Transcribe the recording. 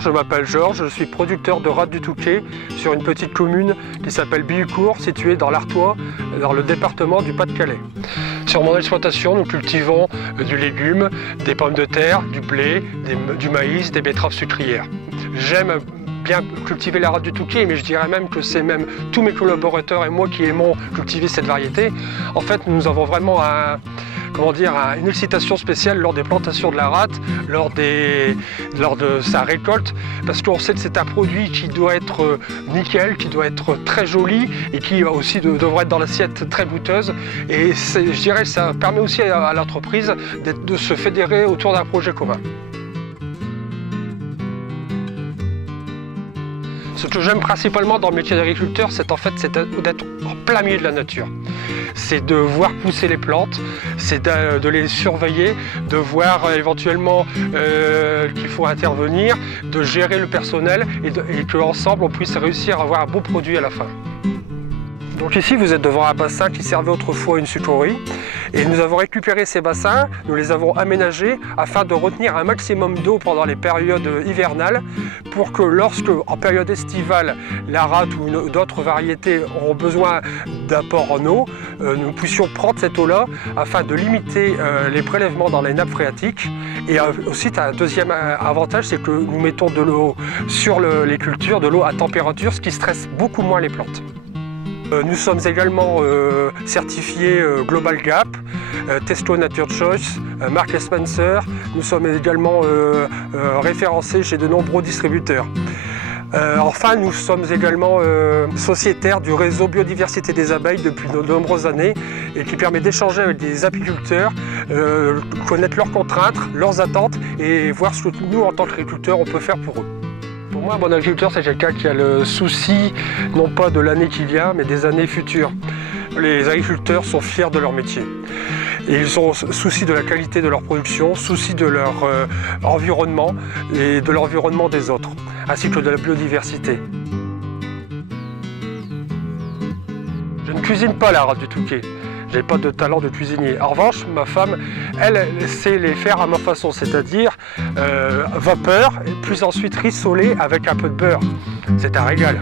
Bonjour, je m'appelle Georges, je suis producteur de rate du Touquet sur une petite commune qui s'appelle Bilhucourt, située dans l'Artois, dans le département du Pas-de-Calais. Sur mon exploitation, nous cultivons du légume, des pommes de terre, du blé, du maïs, des betteraves sucrières. J'aime bien cultiver la rate du Touquet, mais je dirais même que c'est même tous mes collaborateurs et moi qui aimons cultiver cette variété. En fait, nous avons vraiment une excitation spéciale lors des plantations de la rate, lors de sa récolte, parce qu'on sait que c'est un produit qui doit être nickel, qui doit être très joli et qui aussi devrait être dans l'assiette très goûteuse. Et je dirais que ça permet aussi à l'entreprise de se fédérer autour d'un projet commun. Ce que j'aime principalement dans le métier d'agriculteur, c'est d'être en plein milieu de la nature. C'est de voir pousser les plantes, c'est de les surveiller, de voir éventuellement qu'il faut intervenir, de gérer le personnel et qu'ensemble on puisse réussir à avoir un beau produit à la fin. Donc ici vous êtes devant un bassin qui servait autrefois une sucrerie et nous avons récupéré ces bassins, nous les avons aménagés afin de retenir un maximum d'eau pendant les périodes hivernales pour que lorsque, en période estivale, la rate ou d'autres variétés auront besoin d'apport en eau, nous puissions prendre cette eau-là afin de limiter les prélèvements dans les nappes phréatiques. Et aussi un deuxième avantage, c'est que nous mettons de l'eau sur les cultures, de l'eau à température, ce qui stresse beaucoup moins les plantes. Nous sommes également certifiés Global Gap, Tesco Nature Choice, Marks & Spencer. Nous sommes également référencés chez de nombreux distributeurs. Enfin, nous sommes également sociétaires du réseau Biodiversité des abeilles depuis de nombreuses années et qui permet d'échanger avec des apiculteurs, connaître leurs contraintes, leurs attentes et voir ce que nous, en tant qu'agriculteurs, on peut faire pour eux. Pour moi, un bon agriculteur, c'est quelqu'un qui a le souci, non pas de l'année qui vient, mais des années futures. Les agriculteurs sont fiers de leur métier. Et ils ont souci de la qualité de leur production, souci de leur environnement et de l'environnement des autres, ainsi que de la biodiversité. Je ne cuisine pas la rate du Touquet. Je n'ai pas de talent de cuisinier. En revanche, ma femme, elle sait les faire à ma façon, c'est-à-dire vapeur, puis ensuite rissoler avec un peu de beurre. C'est un régal.